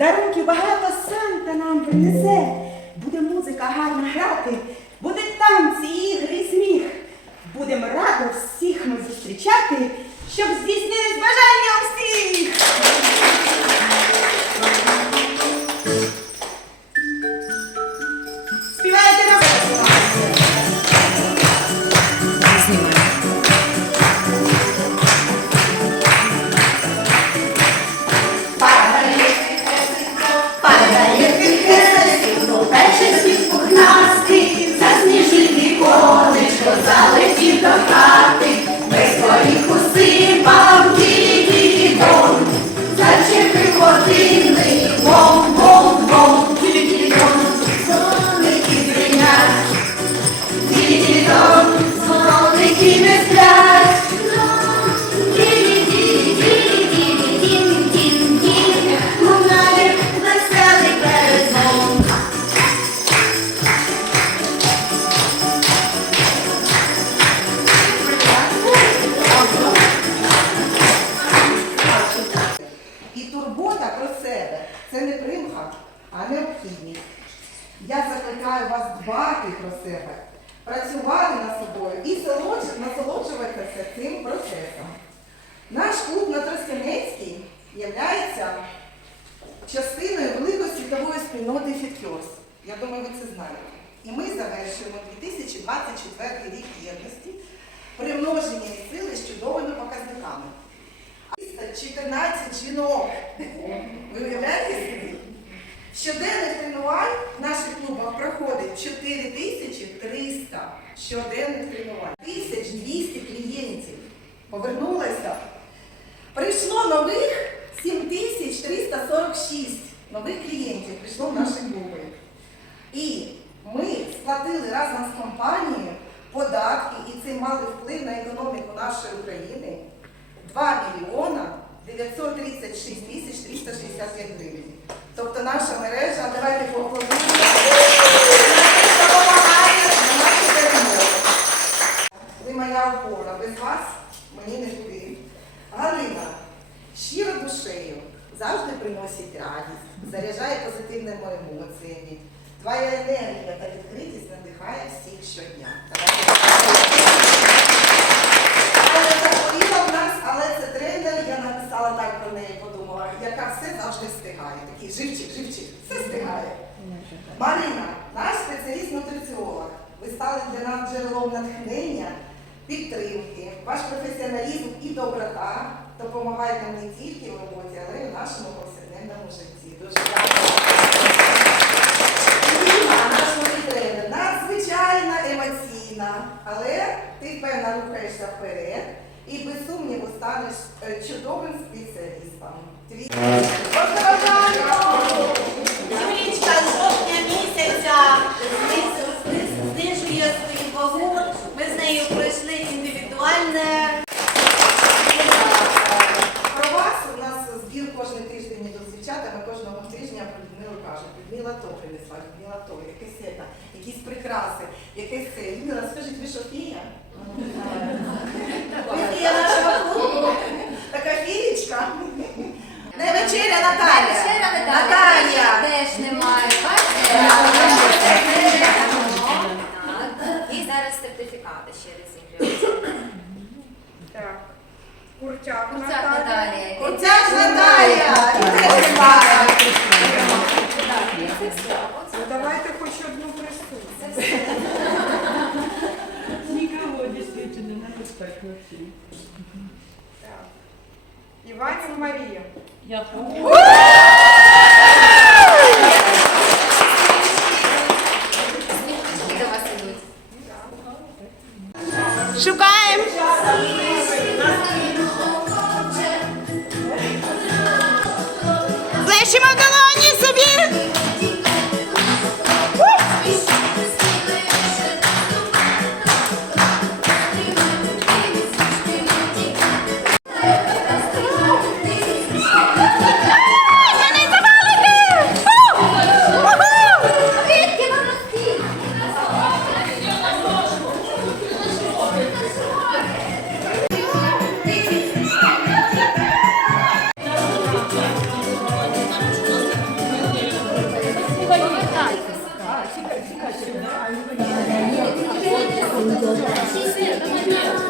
дарунків багато Санта нам принесе. Буде музика гарно грати, буде танці, ігри і сміх. Будемо радо всіх ми зустрічати, щоб здійснились бажання усіх. Закликаю вас дбати про себе, працювати над собою і насолоджуватися цим процесом. Наш клуб на Тростянецькій є частиною великої світової спільноти Фіткьорс. Я думаю, ви це знаєте. І ми завершуємо 2024 рік єдності, примноження і сили з чудовими показниками. 14 жінок. Ви уявляєте? Щоденних тренувань в наших клубах проходить 4300 щоденних тренувань. 1200 клієнтів повернулося. Прийшло нових 7346 нових клієнтів прийшло в наші клуби. І ми сплатили разом з компанією податки, і це мали вплив на економіку нашої України 2 мільйона 936 тисяч 365 гривень. Тобто наша мережа, давайте поаплодуємо, допомагає на нашу перемогу. Ви моя опора, без вас мені не туди. Галина щиро душею завжди приносить радість, заряджає позитивними емоціями. Твоя енергія та відкритість надихає всіх щодня. Але захворіла в нас, але це тренер, я написала так про неї, подумала, яка все завжди встигає. Такий живчик, живчик, все встигає. Марина, наш спеціаліст-нутриціолог. Ви стали для нас джерелом натхнення, підтримки. Ваш професіоналізм і доброта допомагають нам не тільки в роботі, але й в нашому повсякденному житті. Дуже дякую. Тренер, надзвичайно емоційна, але ти певно рухаєшся вперед і без сумніву станеш е, чудовим спеціалістом. Твій- кажуть, Людмила то принесла, Людмила то, якесь це, якісь прикраси, якесь це. Людмила, скажіть, ви що фія? Фія нашого клубу? Така фієчка? Не вечеря Наталя. Вечеря Наталія. Теж немає. Бачите? І зараз сертифікати ще резервуються. Так. Курчак Наталія. Курцяк Наталія. І теж немає. Ну, давайте хоч одну присутню. Никого действительно надо стать вообще. Так. Іванів Марія. Я システム。